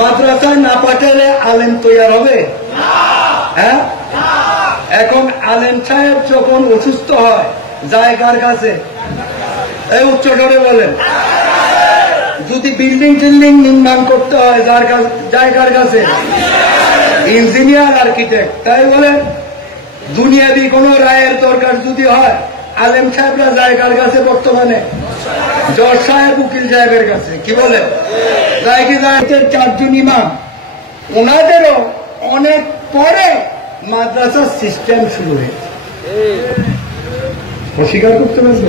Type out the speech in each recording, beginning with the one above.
মাদ্রাসায় না পাঠালে আলেম তৈরি হবে? হ্যাঁ, এখন আলেম সাহেব যখন অসুস্থ হয় যায় কার কাছে? এই উচ্চ করে বলেন। যদি বিল্ডিং টিল্ডিং নির্মাণ করতে হয় যায় কার কাছে? ইঞ্জিনিয়ার, আর্কিটেক্ট, তাই বলেন। দুনিয়াবি কোন রায়ের দরকার যদি হয় আলেম সাহেবরা যায় কার কাছে? বর্তমানে জজ সাহেব, উকিল সাহেবের কাছে। কি বলেন? যায় কি যায়? 4 জন ইমাম, ওনাদেরও অনেক পরে মাদ্রাসার সিস্টেম শুরু হয়েছে। অস্বীকার করতে পারবে?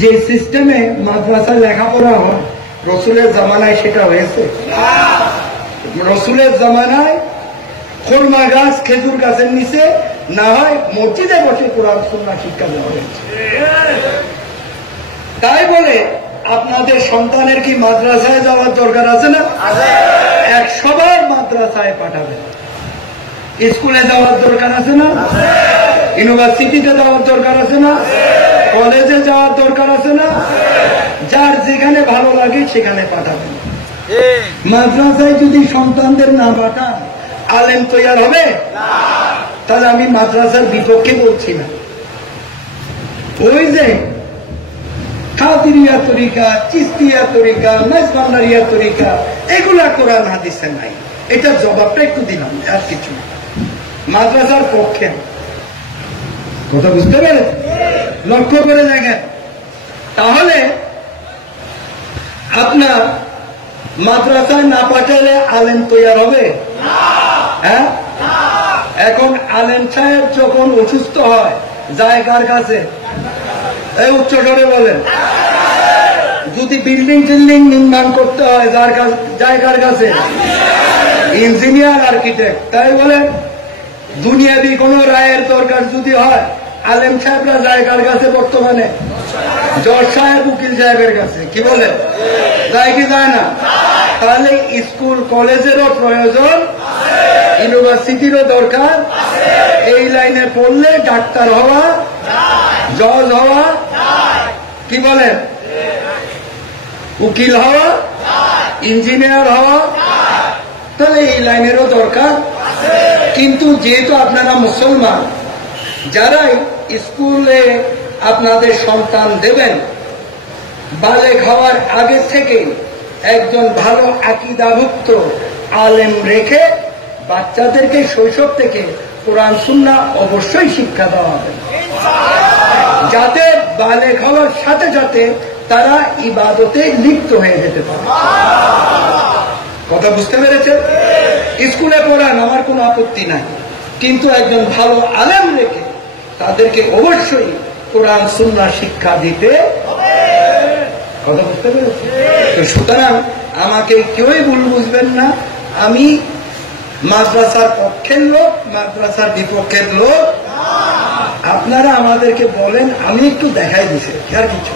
যে সিস্টেমে মাদ্রাসা লেখাপড়া হয় রসুলের জামানায় সেটা হয়েছে? রসুলের জামানায় খুরমা গাছ, খেজুর গাছের নিচে না হয় মসজিদে বসে কোরআন সুন্নাহ শিক্ষা দেওয়া হয়েছে। তাই বলে আপনাদের সন্তানের কি মাদ্রাসায় যাওয়ার দরকার আছে না? 100 বার মাদ্রাসায় পাঠাবেন। স্কুলে যাওয়ার দরকার আছে না? ইউনিভার্সিটিতে যাওয়ার দরকার আছে না? কলেজে যাওয়ার দরকার আছে না? যার যেখানে ভালো লাগে সেখানে পাঠাবেন। মাদ্রাসায় যদি সন্তানদের না পাঠান আলেম তৈরি হবে? তাহলে আমি মাদ্রাসার বিপক্ষে বলছি না। ওই যে কাদিরিয়া তরিকা, চিস্তিয়া তরিকা, মেজবান্ডারিয়া তরিকা, এগুলা কোরআন হাদিসে নাই। এটার জবাবটা একটু দিলাম, আর কিছু মাদ্রাসার পক্ষে। কথা বুঝতে পেরেছেন? লক্ষ্য করে দেখেন। তাহলে আপনার মাদ্রাসায় না পাঠালে আলেম তৈরি হবে? হ্যাঁ, এখন আলেম সাহেব যখন অসুস্থ হয় যায় কার কাছে? এই উচ্চ করে বলেন। যদি বিল্ডিং টিল্ডিং নির্মাণ করতে হয় যায় কার কাছে? ইঞ্জিনিয়ার, আর্কিটেক্ট, তাই বলেন। দুনিয়াবি কোন রায়ের দরকার যদি হয় আলেম সাহেবরা যায় কার কাছে? বর্তমানে জজ সাহেব, উকিল সাহেবের কাছে। কি বলেন? যায় কি যায় না? তাহলে স্কুল কলেজেরও প্রয়োজন, ইউনিভার্সিটিরও দরকার। এই লাইনে পড়লে ডাক্তার হওয়া, জজ হওয়া, কি বলেন, উকিল হওয়া, ইঞ্জিনিয়ার হওয়া, তাহলে এই লাইনেরও দরকার। কিন্তু যেহেতু আপনারা মুসলমান, যারাই স্কুলে আপনাদের সন্তান দেবেন, বালেগ হওয়ার আগে থেকে একজন ভালো আকীদাভুক্ত আলেম রেখে বাচ্চাদেরকে শৈশব থেকে কোরআন সুন্নাহ অবশ্যই শিক্ষা দেওয়া হবে, যাতে বালেগ হওয়ার সাথে সাথে তারা ইবাদতে লিপ্ত হয়ে যেতে পারে। কথা বুঝতে পেরেছেন? স্কুলে পড়ান, আমার কোনো আপত্তি নাই, কিন্তু একজন ভালো আলেম রেখে তাদেরকে অবশ্যই কোরআন সুন্নাহ শিক্ষা দিতে হবে। কথা বুঝতে পেরেছেন? সুতরাং আমাকে কেউই ভুল বুঝবেন না, আমি মাদ্রাসার পক্ষের লোক, মাদ্রাসার বিপক্ষের লোক। আপনারা আমাদেরকে বলেন, আমি একটু দেখাই দিছি, আর কিছু।